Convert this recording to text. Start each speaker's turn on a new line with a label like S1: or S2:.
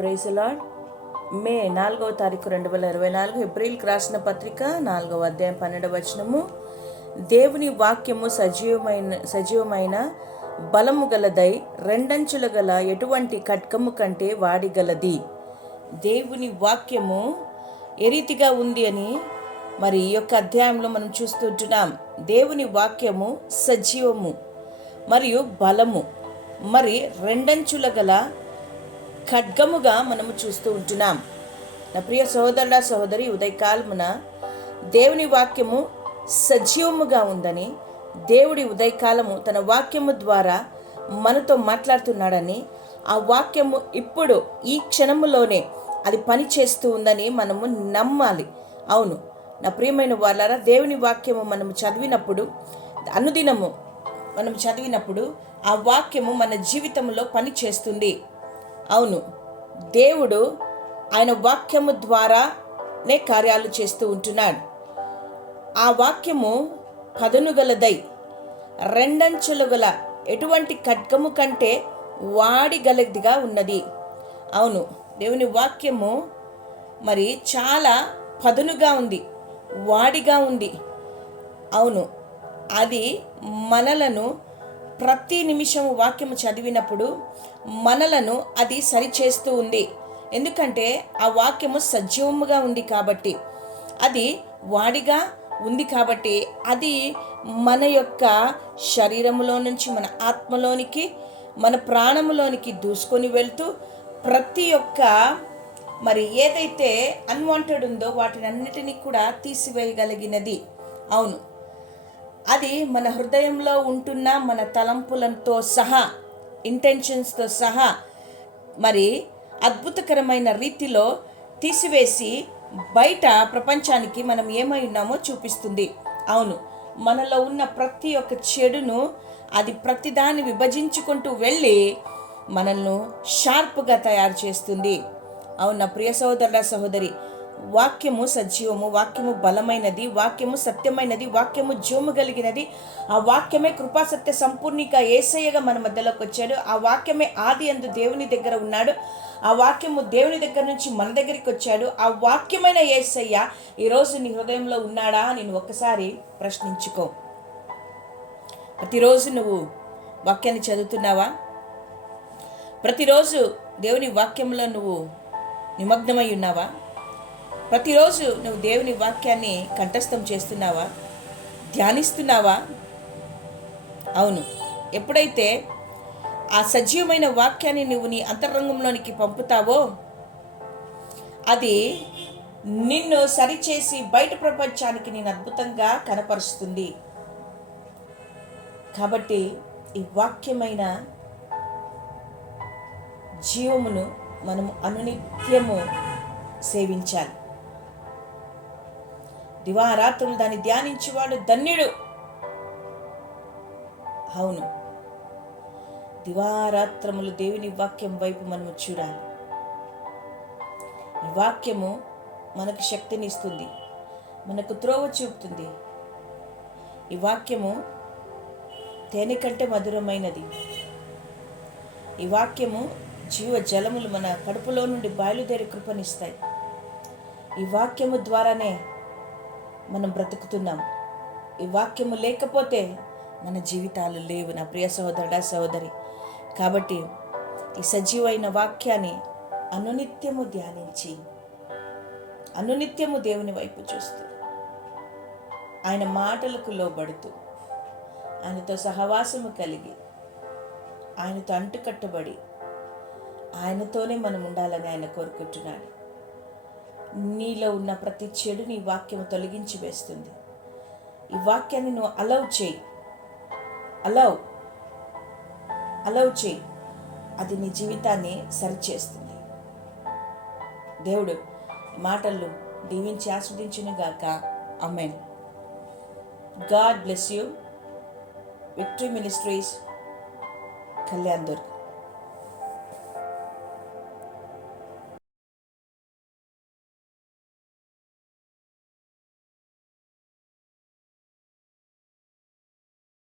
S1: Praise lord మే నాలుగవ తారీఖు రెండు వేల ఇరవై నాలుగు ఏప్రిల్కి రాసిన పత్రిక నాలుగవ అధ్యాయం పన్నెండవ వచనము. దేవుని వాక్యము సజీవమైన సజీవమైన బలము గలదై రెండంచుల గల ఎటువంటి ఖడ్గము కంటే వాడిగలది దేవుని వాక్యము ఏ రీతిగా ఉంది అని మరి ఈ యొక్క అధ్యాయంలో మనం చూస్తుంటున్నాం దేవుని వాక్యము సజీవము మరియు బలము. మరి రెండంచుల గల ఖడ్గముగా మనము చూస్తూ ఉంటున్నాం. నా ప్రియ సహోదరుల సహోదరి ఉదయకాలమున దేవుని వాక్యము సజీవముగా ఉందని దేవుడి ఉదయకాలము తన వాక్యము ద్వారా మనతో మాట్లాడుతున్నాడని ఆ వాక్యము ఇప్పుడు ఈ క్షణములోనే అది పని చేస్తూ ఉందని మనము నమ్మాలి. అవును నా ప్రియమైన వాళ్ళారా దేవుని వాక్యము మనము చదివినప్పుడు అనుదినము మనం చదివినప్పుడు ఆ వాక్యము మన జీవితంలో పని చేస్తుంది అవును దేవుడు ఆయన వాక్యము ద్వారానే కార్యాలు చేస్తూ ఉంటున్నాడు. ఆ వాక్యము పదనుగలదై రెండంచులు గల ఎటువంటి ఖడ్గము కంటే వాడిగలదిగా ఉన్నది. అవును దేవుని వాక్యము మరి చాలా పదునుగా ఉంది వాడిగా ఉంది. అవును అది మనలను ప్రతి నిమిషము వాక్యము చదివినప్పుడు మనలను అది సరిచేస్తూ ఉంది. ఎందుకంటే ఆ వాక్యము సజీవముగా ఉంది కాబట్టి అది వాడిగా ఉంది కాబట్టి అది మన యొక్క శరీరములో నుంచి మన ఆత్మలోనికి మన ప్రాణములోనికి దూసుకొని వెళ్తూ ప్రతి ఒక్క మరి ఏదైతే అన్వాంటెడ్ ఉందో వాటిని అన్నిటినీ కూడా తీసివేయగలిగినది. అవును. అది మన హృదయంలో ఉంటున్న మన తలంపులతో సహా ఇంటెన్షన్స్తో సహా మరి అద్భుతకరమైన రీతిలో తీసివేసి బయట ప్రపంచానికి మనం ఏమై ఉన్నామో చూపిస్తుంది. అవును మనలో ఉన్న ప్రతి ఒక్క చెడును అది ప్రతిదాన్ని విభజించుకుంటూ వెళ్ళి మనల్ని షార్ప్గా తయారు చేస్తుంది. అవును ప్రియ సహోదరుల సహోదరి? వాక్యము సజీవము వాక్యము బలమైనది వాక్యము సత్యమైనది వాక్యము జోము కలిగినది. ఆ వాక్యమే కృపాసత్య సంపూర్ణిక ఏసయ్యగా మన మధ్యలోకి వచ్చాడు. ఆ వాక్యమే ఆది అందు దేవుని దగ్గర ఉన్నాడు. ఆ వాక్యము దేవుని దగ్గర నుంచి మన దగ్గరికి వచ్చాడు. ఆ వాక్యమైన ఏసయ్య ఈరోజు నీ హృదయంలో ఉన్నాడా నేను ఒక్కసారి ప్రశ్నించుకో. ప్రతిరోజు నువ్వు వాక్యాన్ని చదువుతున్నావా? ప్రతిరోజు దేవుని వాక్యంలో నువ్వు నిమగ్నమై ఉన్నావా? ప్రతిరోజు నువ్వు దేవుని వాక్యాన్ని కంఠస్థం చేస్తున్నావా? ధ్యానిస్తున్నావా? అవును. ఎప్పుడైతే ఆ సజీవమైన వాక్యాన్ని నువ్వు నీ అంతరంగంలోనికి పంపుతావో అది నిన్ను సరిచేసి బయట ప్రపంచానికి నేను అద్భుతంగా కనపరుస్తుంది. కాబట్టి ఈ వాక్యమైన జీవమును మనము అనునిత్యము సేవించాలి. దివారాత్రులు దాన్ని ధ్యానించేవాడు ధన్యుడు. అవును. దివారాత్రములు దేవుని వాక్యం వైపు మనము చూడాలి. ఈ వాక్యము మనకు శక్తిని ఇస్తుంది. మనకు త్రోవ చూపుతుంది. ఈ వాక్యము తేనె కంటే మధురమైనది. ఈ వాక్యము జీవ జలములు మన కడుపులో నుండి బయలుదేరి కృపనిస్తాయి. ఈ వాక్యము ద్వారానే మనం బ్రతుకుతున్నాం. ఈ వాక్యము లేకపోతే మన జీవితాలు లేవు నా ప్రియ సహోదరుడా సహోదరి. కాబట్టి ఈ సజీవైన వాక్యాన్ని అనునిత్యము ధ్యానించి అనునిత్యము దేవుని వైపు చూస్తూ ఆయన మాటలకు లోబడుతూ ఆయనతో సహవాసము కలిగి ఆయనతో అంటుకట్టుబడి ఆయనతోనే మనం ఉండాలని ఆయన కోరుకుంటున్నాడు. నీలో ఉన్న ప్రతి చెడుని ఈ వాక్యం తొలగించి వేస్తుంది. ఈ వాక్యాన్ని నువ్వు అలౌ చేయి. అలౌ అలౌ చేయి. అది నీ జీవితాన్ని సరిచేస్తుంది. దేవుడు మాటలు దీవించి ఆస్వాదించును గాక. Amen God bless you victory ministries Kalyan Durg